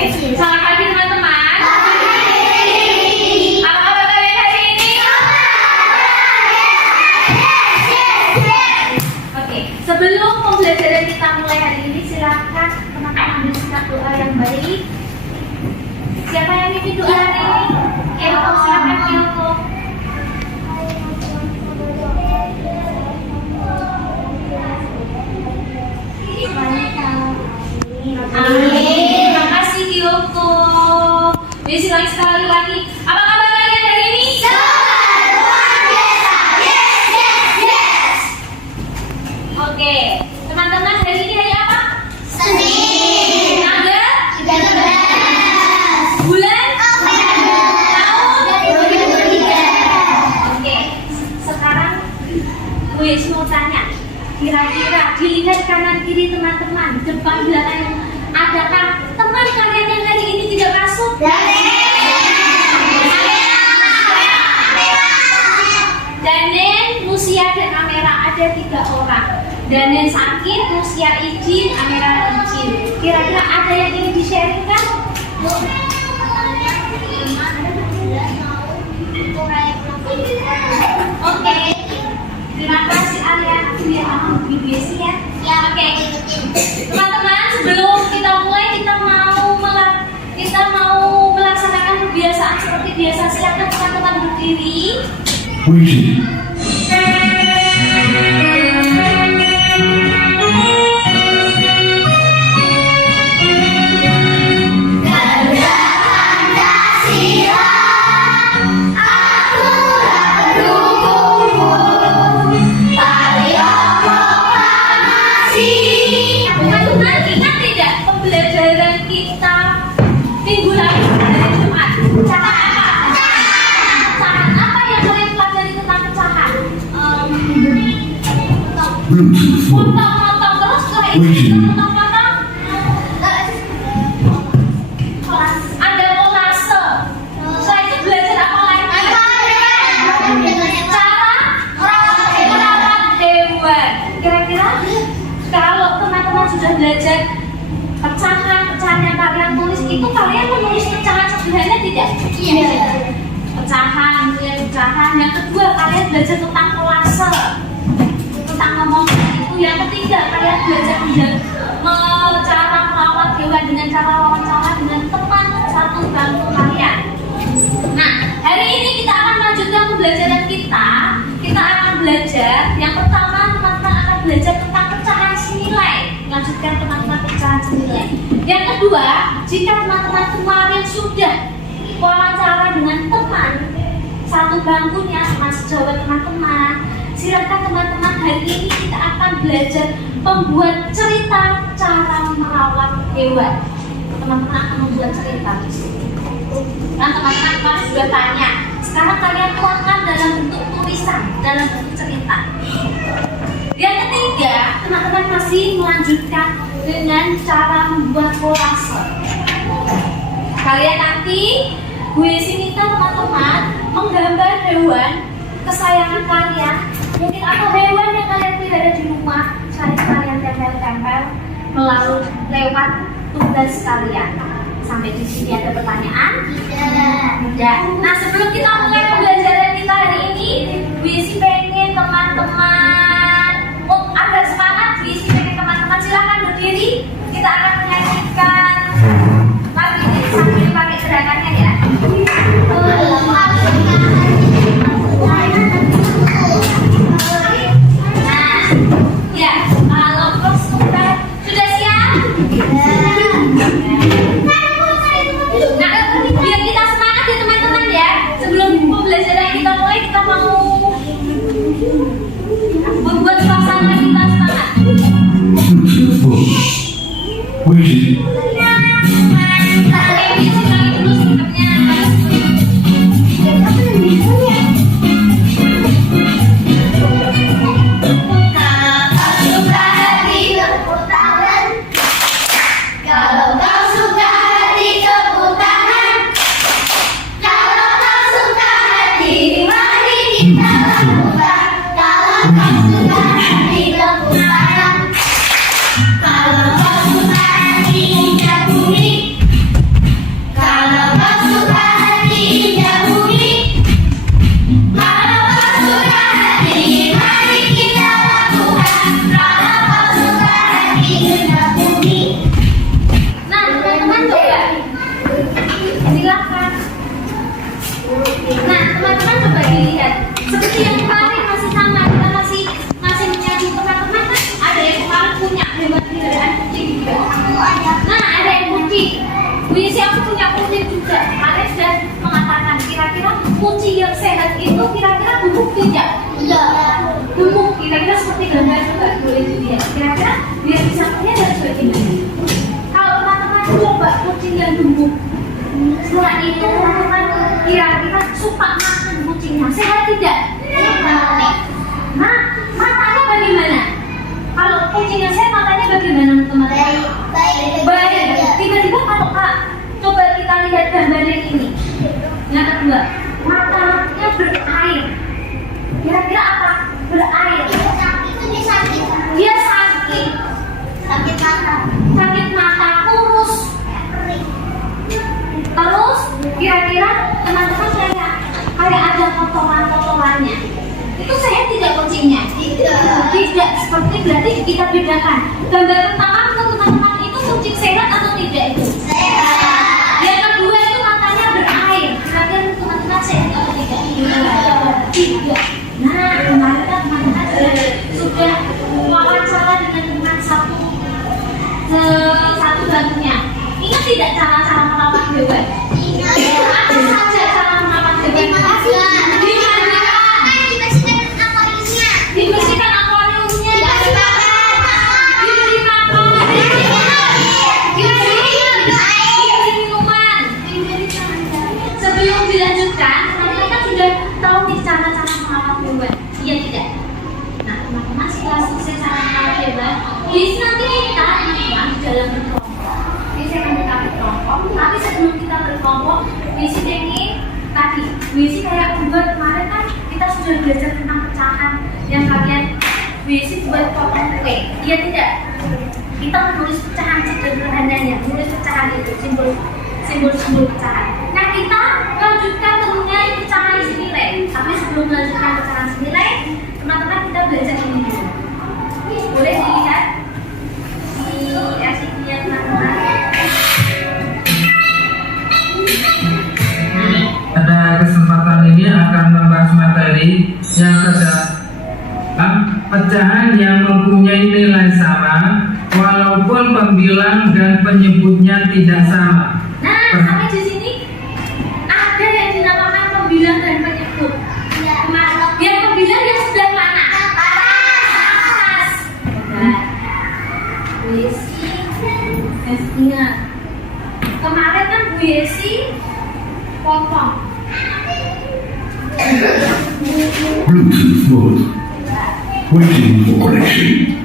Selamat pagi teman-teman. Apa kabar kalian hari ini? Oke, sebelum pembelajaran kita mulai hari ini, silakan teman-teman bersikap doa yang baik. Siapa yang ingin doa hari ini? Elko, silakan Elko. Amin. Terima kasih Kyoko. Jadi sekali lagi. Apa kabar kalian hari ini? Luar biasa. Yes. Oke, teman-teman hari ini hari apa? Senin. Tanggal 13. bulan tahun 2023. Oke, sekarang gue mau tanya. Kira-kira dilihat kanan kiri teman-teman, depan belakang, adakah teman kalian yang hari ini tidak masuk? Danen, Musia, dan Amera ada 3 orang. Danen sakit, Musia izin, Amera izin. Kira-kira ada yang ingin di-sharingkan? Oke. Terima kasih Alia. Biar aku lebih besi ya. Oke. Teman-teman, sebelum kita mulai kita mau melaksanakan kebiasaan seperti biasa. Silakan teman-teman berdiri. Puisi. Teman-teman ingat tidak pembelajaran kita minggu lalu hari Jumat? Pecahan apa? Pecahan apa yang kalian pelajari tentang pecahan? Potong-potong terus setelah itu kita potong-potong. Ada kolase. Setelah itu belajar apa lagi? Cara merawat hewan. Kira-kira kalau teman-teman sudah belajar pecahan yang kalian tulis itu, kalian menulis pecahan sederhana tidak? Iya. Pecahan. Yang kedua, kalian belajar tentang kolase, tentang ngomong itu. Yang ketiga, kalian belajar cara merawat hewan dengan cara wawancara dengan teman satu bangku kalian. Nah, hari ini kita akan lanjutkan pembelajaran kita. Kita akan belajar yang pertama, teman-teman akan belajar tentang pecahan senilai. Lanjutkan teman-teman pecahan senilai. Yang kedua, jika teman-teman kemarin sudah wawancara dengan teman satu bangkunya, teman sejawat teman-teman, silakan teman-teman hari ini kita akan belajar membuat cerita cara merawat hewan. Teman-teman akan membuat cerita di sini. Dan teman-teman kemarin sudah tanya, sekarang kalian tuangkan dalam bentuk tulisan, dalam bentuk cerita. Yang ketiga, teman-teman masih melanjutkan dengan cara membuat kolase. Kalian nanti gue minta teman-teman menggambar hewan kesayangan kalian. Mungkin apa hewan yang kalian pelihara di rumah, kalian tempel-tempel melalui lewat tugas kalian. Sampai di sini ada pertanyaan? Tidak. Nah, sebelum kita mulai pembelajaran kita hari ini, gue pengen teman-teman agar semangat. Gue pengen teman-teman silahkan berdiri. Kita akan menyaksikan lagu ini sambil pakai gerakannya ya. Nah, ya, kalau terus sudah siap? Nah, biar kita semangat ya teman-teman ya. Sebelum pembelajaran kita mulai, kita mau membuat suasana kita semangat. Beautiful. gambar coba boleh dilihat. Kira-kira biar bisa melihat harus bagaimana? Kalau teman-teman coba kucing yang gemuk, setelah itu teman-teman kira-kira suka makan kucingnya, sehat tidak? Nah, matanya bagaimana? Kalau kucing yang sehat matanya bagaimana teman-teman? Baik. Tiba-tiba kalau Kak coba kita lihat gambar yang ini. Yang kedua, matanya berair. Kira-kira apa? Berair. Dia sakit. Sakit mata, kurus. Terus kira-kira teman-teman kayak ada potongan-potongannya. Itu sehat tidak kucingnya? Tidak. Seperti berarti kita bedakan. Gambar pertama menurut teman-teman itu kucing sehat atau tidak itu? Yang kedua itu matanya berair. Kira-kira teman-teman sehat atau tidak? Tidak. Nah, kemarin kan teman-teman sudah wawancara dengan teman satu bantunya. Ingat tidak cara-cara merawat hewan? Apa saja cara merawat hewan? Dibersihkan akuariumnya, diberi makan, diberi minuman. Sebelum dilanjutkan, teman-teman sudah tahu nih cara-cara merawat hewan, iya tidak? Nah, teman-teman setelah selesai cara merawat hewan, di sini nanti kita di dalam berkelompok. Biasanya kan kita berkelompok, tapi sebelum kita berkelompok, Wisi ingin tadi, Wisi kayak buat kemarin kan kita sudah belajar tentang pecahan yang kalian Wisi buat potong kue, iya tidak? Kita menulis pecahan sederhananya, menulis pecahan itu simbol pecahan. Nah kita lanjutkan dengan pecahan senilai. Tapi sebelum melanjutkan pecahan senilai, teman-teman kita belajar ini dulu. Boleh dilihat di LCD-nya teman-teman. Pada kesempatan ini akan membahas materi yang terdapat pecahan yang mempunyai nilai sama walaupun pembilang dan penyebutnya tidak sama. Nah, sampai di sini ada yang dinamakan pembilang dan penyebut. Yang pembilang yang sebelah mana? Atas. Bu Yesi, ingat. Kemarin kan Bu Yesi potong. Bluetooth mode. Waiting for connection.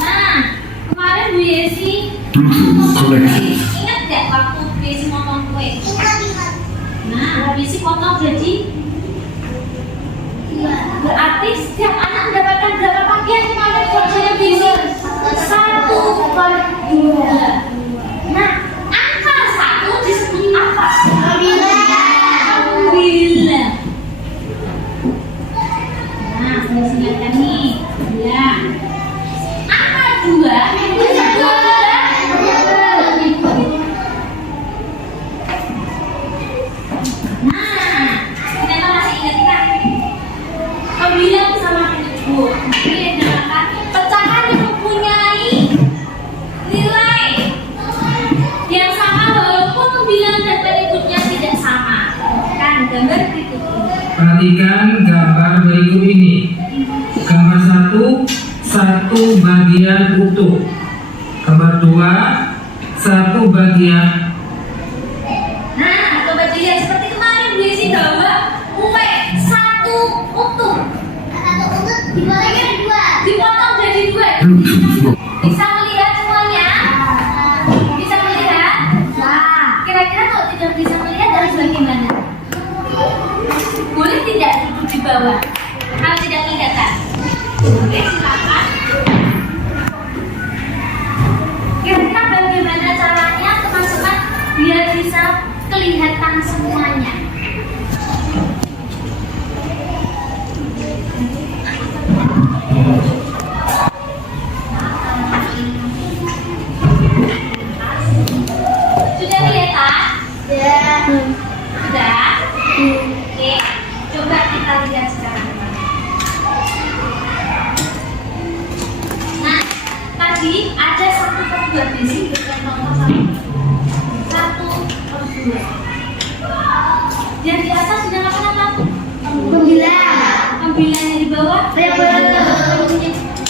Nah, kemarin Bu Yesi Bluetooth connected. ingat gak waktu Bu Yesi potong kue? Nah, Bu Yesi potong jadi berarti setiap anak mendapatkan berapa bagian kemarin kerjanya Bu Yesi? 1/2. Nah, angka 1 disebut apa? Pembilang. Nah, saya ingatkan nih. Ya. Angka 2 disebut penyebut. Nah, kita masih ingat kan? Pembilang sama penyebut. Ini adalah pecahan yang mempunyai nilai yang sama walaupun pembilang dan penyebutnya tidak sama. Kan gambar berikut ini. Perhatikan gambar berikut ini. Gambar 1 bagian utuh. Gambar 2 1 bagian. Nah, coba dilihat seperti kemarin Bu Yesi bawa kue 1 utuh. Dipotong jadi 2. Bluetooth mode. Bisa melihat semuanya? Bisa melihat? Nah, kira-kira kalau tidak bisa melihat harus bagaimana? Boleh tidak duduk di bawah? Kalau tidak kelihatan. Oke, silakan. Kira-kira bagaimana caranya teman-teman biar bisa kelihatan semuanya? Sudah kelihatan? Sudah? Oke, coba kita lihat sekarang. Nah, tadi ada 1/2 besi dengan nomor 1/2. Yang di atas sudah apa? Pembilang. Pembilang yang di bawah? Penyebut.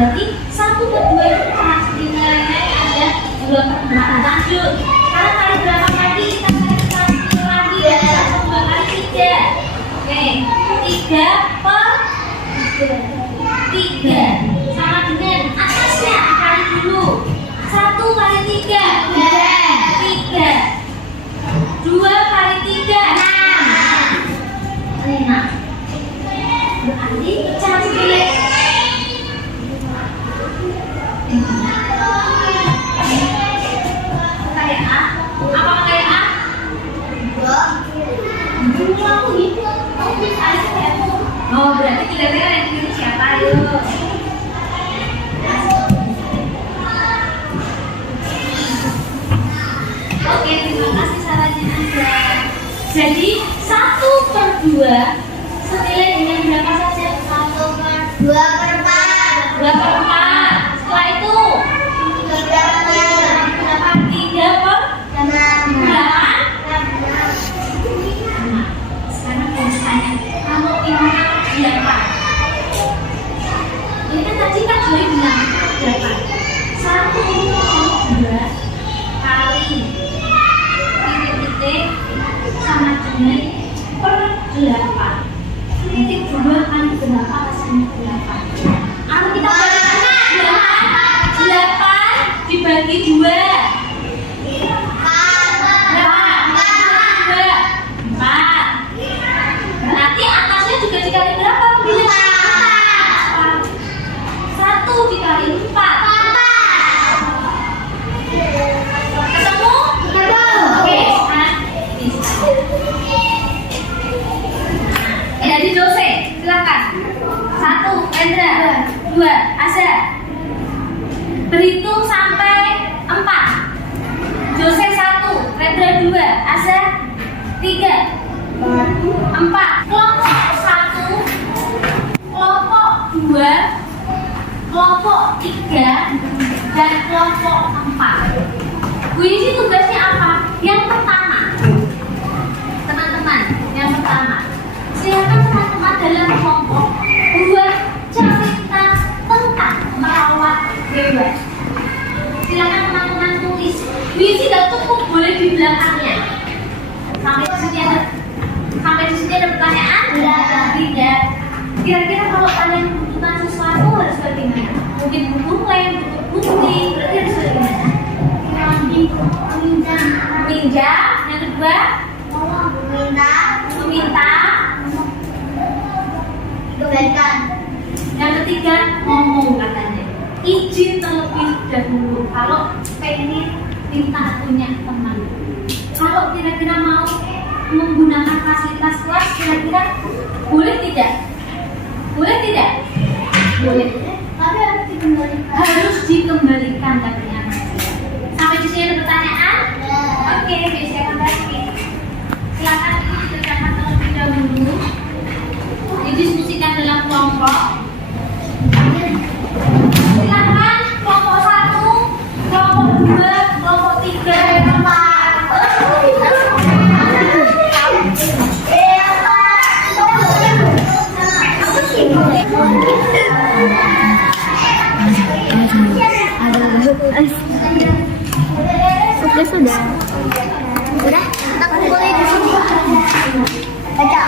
berarti 1 per 2 itu pasti nilainya ada 2 per 4. Lanjut, sekarang kali berapa lagi? Kita kali 1 lagi, 1 2 kali 3. Oke, 3 per 3 sama dengan atasnya dikali dulu. 1 kali 3 3, 2 kali 3 6. Berarti cara pilih kayak A. Apa kayak A? Oh, berarti kira-kira yang pilih siapa? Ayo. Oke, terima kasih sarannya Anda. Jadi 1 per 2 senilai dengan berapa saja? 1 per 2 per 4. 2 per 4. Setelah itu 3 per 3 per 6. 8. Sekarang saya tanya, kalau ini 8. Ini kan tadi kan Joy bilang 8. 1 2 kali titik-titik sama dengan per 8. Titik 2 kali berapa hasilnya 8? Kalau kita bagi 8 dibagi 2 berarti atasnya juga dikali berapa? 1 dikali 4. Ketemu? Oke, sekarang jadi Jose, silakan. 1, Rendra. 2, Asa. Berhitung sampai 4. Jose 1, Rendra 2, Asa 3, 4. Kelompok 1, kelompok 2, kelompok 3, dan kelompok 4. Bu ini tugasnya apa? Yang pertama, teman-teman, yang pertama, silakan teman-teman dalam kelompok buat cerita tentang merawat hewan. Silakan teman-teman tulis. Bu ini tidak cukup, boleh di belakangnya. Sampai di sini ada pertanyaan? Tidak. Kira-kira kalau kalian membutuhkan sesuatu harus bagaimana? Mungkin butuh lem, butuh gunting, berarti harus bagaimana? Meminjam. Yang kedua, meminta. Yang ketiga, ngomong katanya. Izin terlebih dahulu kalau pengen minta punya teman. Kalau kira-kira mau menggunakan fasilitas kelas, kira-kira boleh tidak? Boleh tidak? Boleh. Tapi harus dikembalikan. Harus dikembalikan katanya. Sampai di sini ada pertanyaan? Oke, saya akan kasih. Silakan ini dikerjakan terlebih dahulu. Didiskusikan dalam kelompok. Silakan kelompok 1, kelompok 2, kelompok 3, kelompok 4. Oke, sudah. Udah, kita kumpulin di sini. Baca.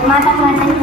Mata pelajaran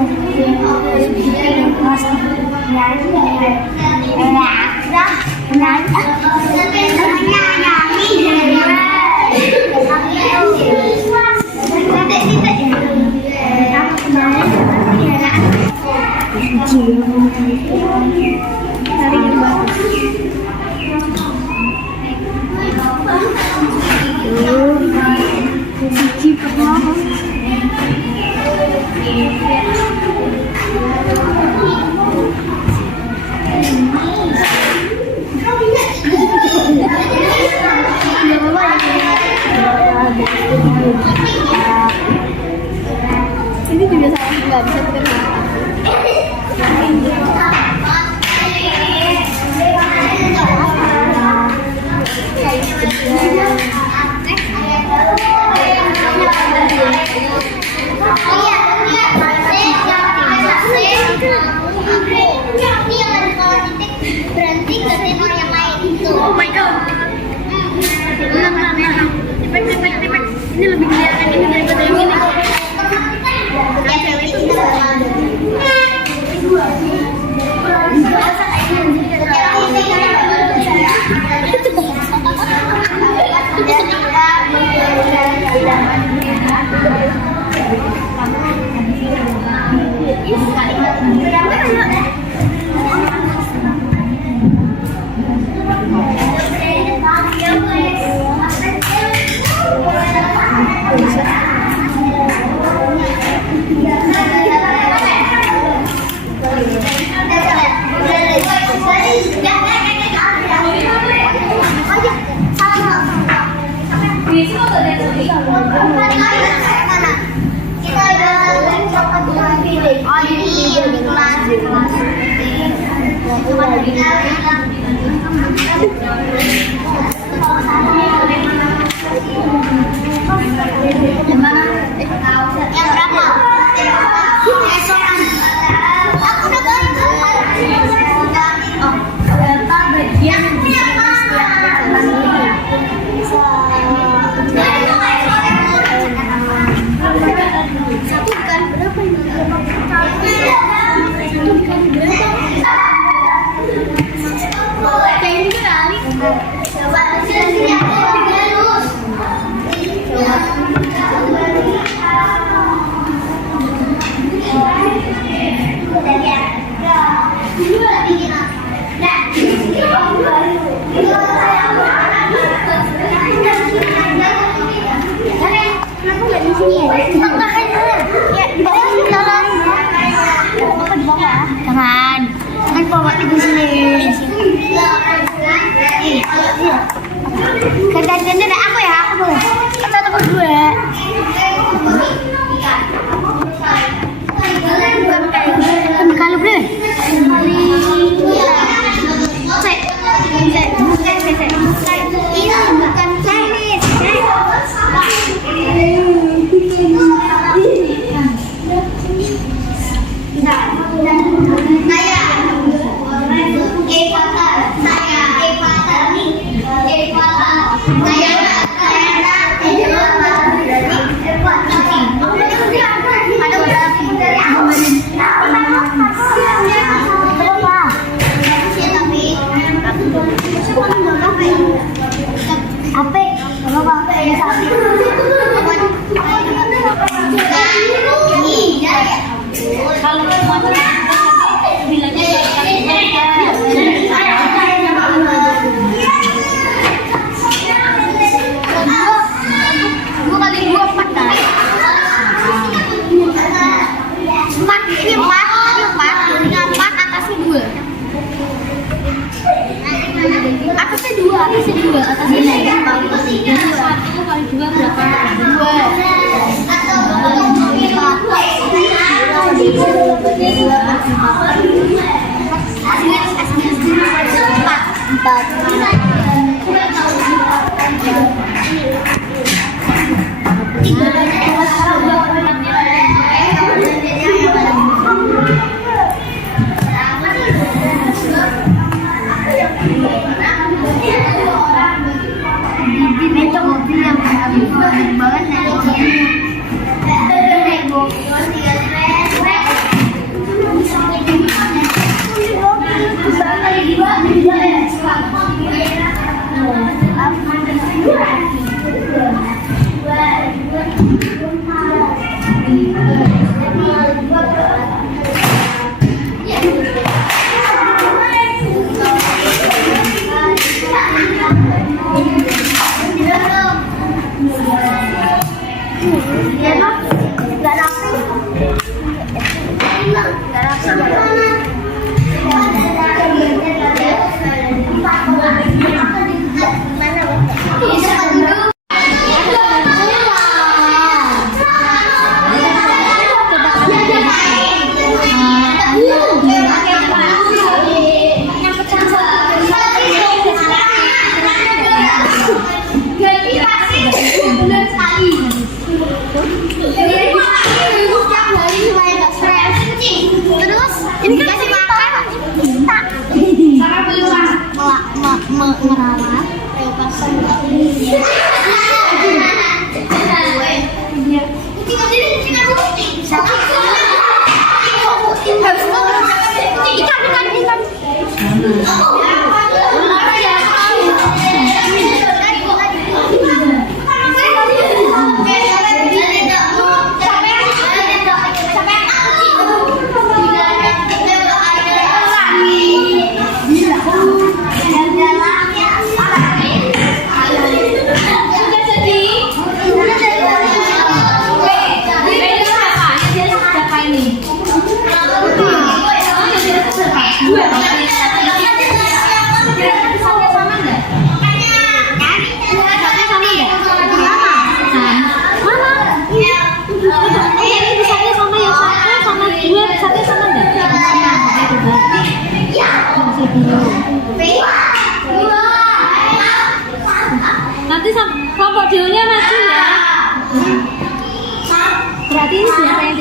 ini juga saya nggak bisa Yang berapa? Aku udah berapa bagian satu bukan berapa ini? Satu bukan berapa? Kayak ini kali. Coba sini terus. Jangan bawa di sini. Gantian aku ya, aku boleh. Kita tukar dua. Kalau boleh. Cek. Ini bukan Chinese. Dua.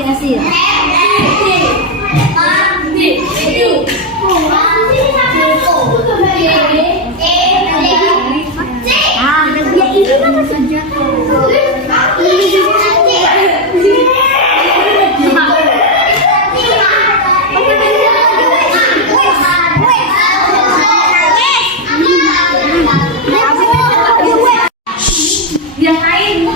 hasil. Ah, ya ini nama saja. Yang lain.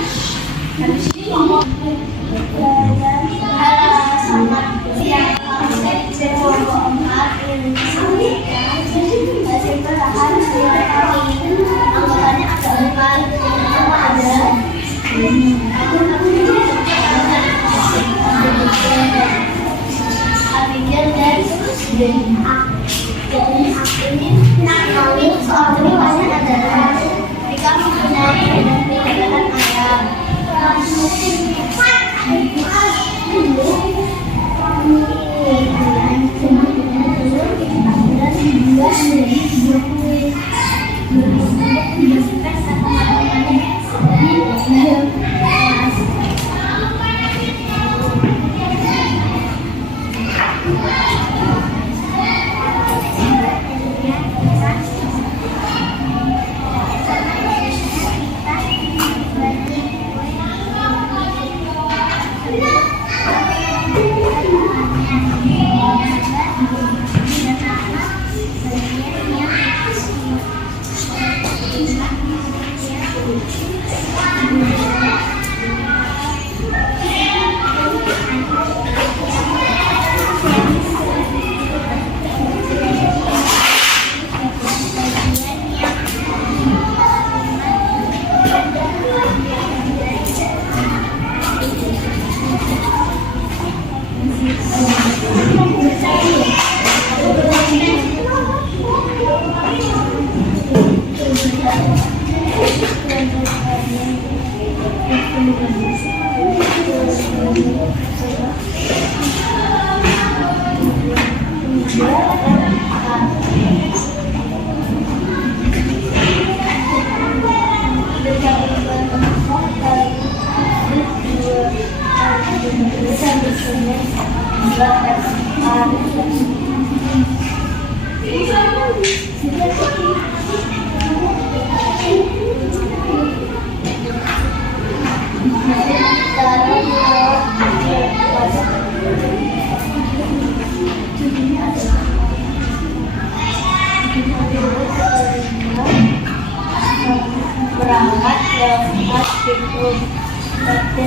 Berangkat lewat pintu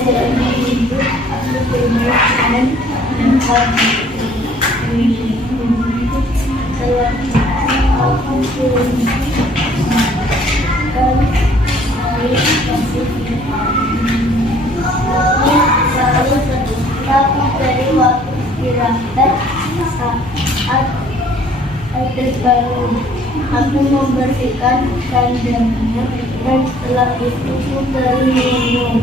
dari ibu dan dari waktu istirahat saat ada baru aku membersihkan kandangnya dan setelah itu putri minum.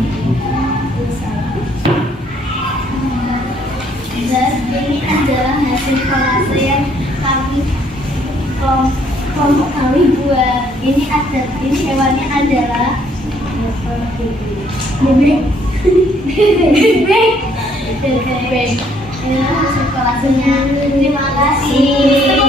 Dan ini adalah hasil kolase yang kami buat. Ini hewannya adalah bebek. Bebek. Ini hasil kolasenya. Terima kasih.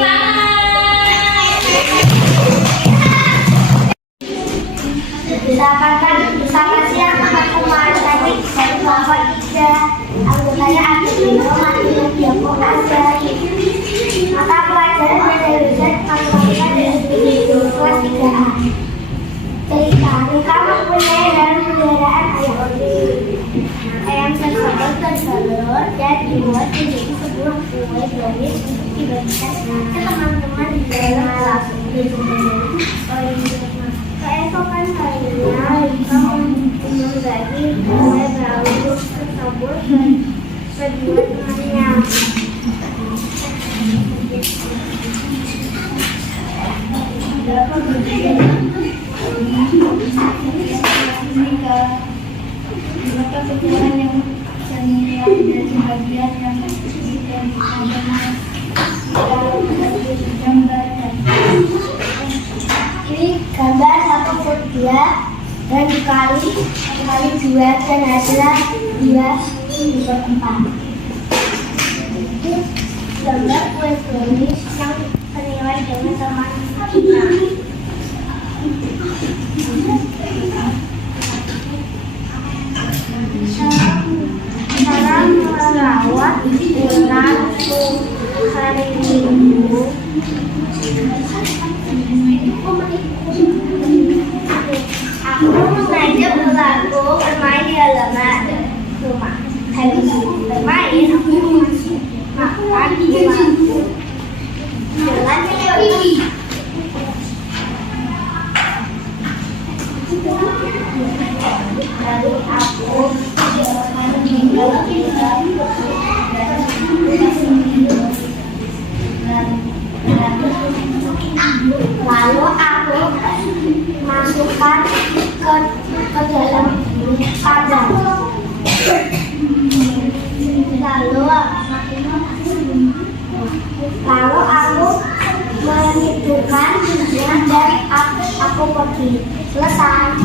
Selamat siang teman-teman. Tadi saya Bapak Ida, anggotanya Adik Mati Diapok Asari. Mata pelajaran dari riset matematika dan kelas 3A. Cerita Rika mempunyai hewan peliharaan ayam oli. Ayam tersalur dan dibuat menjadi sebuah kue dari dibagikan ke teman-teman di dalam kelas. Keesokan harinya, Rika membagi kue berlalu tersebut kedua temannya. Berapa berbeda? Berapa sebulan yang senilai dari bagian yang gambar. Ini gambar 1/2 dan dikali 2 dan hasilnya 2/4. gambar kue brownies yang senilai dengan teman kita. Salam merawat bulan hari Minggu. Aku mengajak belaku bermain di halaman rumah. Habis bermain, aku masuk makan di bangku. Jalan kaki. Lalu aku masukkan ke dalam kandang. Lalu aku menghidupkannya dan aku pergi. Selesai.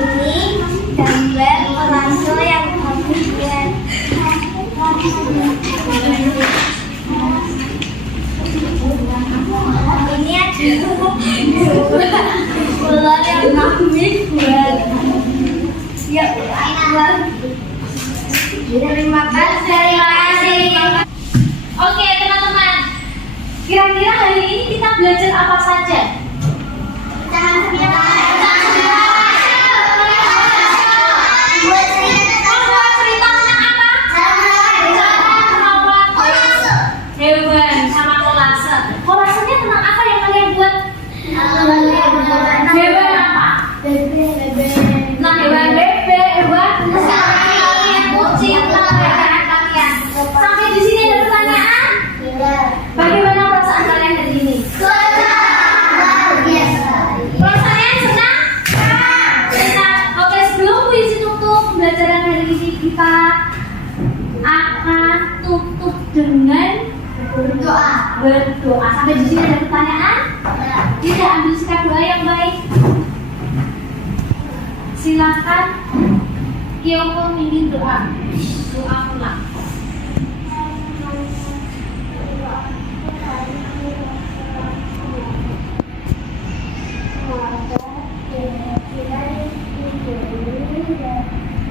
Ini gambar orang yang habis ini ular yang habis buat ya ular. Terima kasih. Oke teman-teman, kira-kira hari ini kita belajar apa saja? Hewan sama kolase. Kolasenya tentang apa yang kalian buat? Hewan apa? Tentang hewan bebek, hewan kucing, tentang hewan kalian. Sampai di sini ada pertanyaan? Bagaimana perasaan kalian hari ini? Perasaannya senang? Senang. Oke, sebelum puisi tutup pembelajaran hari ini kita akan tutup dengan berdoa. Sampai di sini ada pertanyaan? Tidak, ambil sikap doa yang baik. Silakan Kyoko mimpin doa. Doa pulang.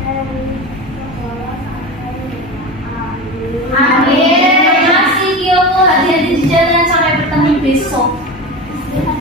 Terima kasih.